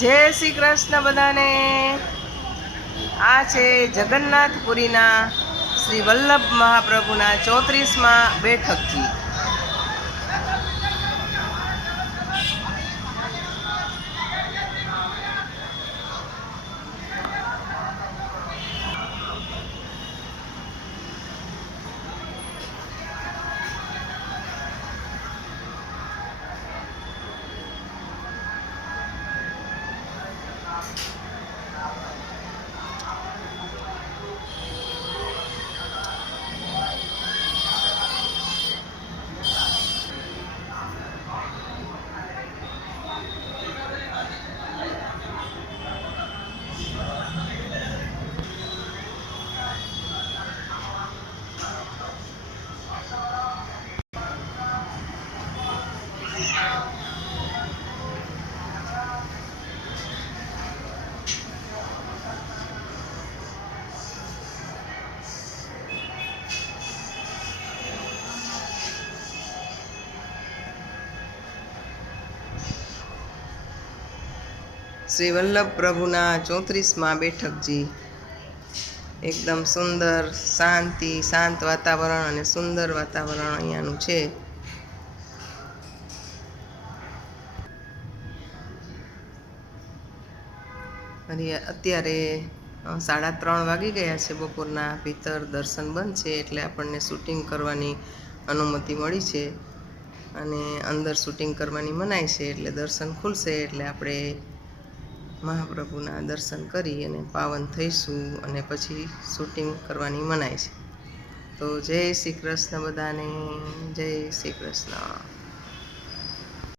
જય શ્રી કૃષ્ણ બધાને। આ છે જગન્નાથપુરીના શ્રી વલ્લભ મહાપ્રભુના 34મા બેઠકજી। શ્રી વલ્લભ પ્રભુના 34મા બેઠકજી। એકદમ સુંદર શાંત વાતાવરણ અને સુંદર વાતાવરણ અહીંયાનું છે। અને અત્યારે 3:30 વાગી ગયા છે બપોરના। ભીતર દર્શન બંધ છે એટલે આપણને શૂટિંગ કરવાની અનુમતિ મળી છે અને અંદર શૂટિંગ કરવાની મનાય છે। એટલે દર્શન ખુલશે એટલે આપણે મહાપ્રભુના દર્શન કરી અને પાવન થઈશું અને પછી શૂટિંગ કરવાની મનાય છે। તો જય શ્રી કૃષ્ણ બધાને, જય શ્રી કૃષ્ણ।